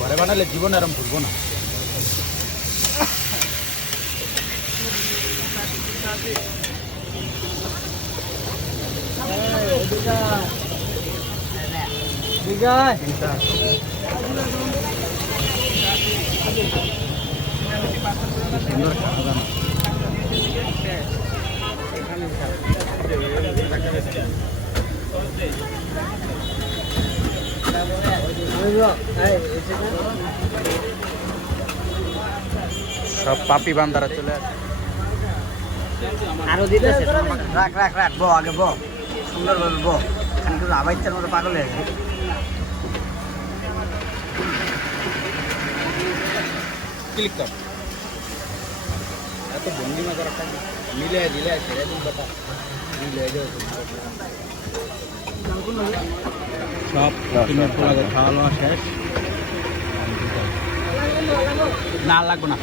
ঘরে বানালে জীবন এরম ভুলবো না। সুন্দর খাওয়া দাওয়া সব পাপি বান্দারা চলে আসে। আরও দিতেছে। রাখ রাখ রাখ বো আগে বো সুন্দরভাবে বো খালি কিন্তু আবাইচার মতো পাগল হয়ে গেছে। ক্লিক কর। এত ভঙ্গিমা করা মিলে দিলে ছেড়ে দিন কথা। মিলে যাও। সব টিমের পোলাদের খাওয়া দাওয়া শেষ। না লাগবে না।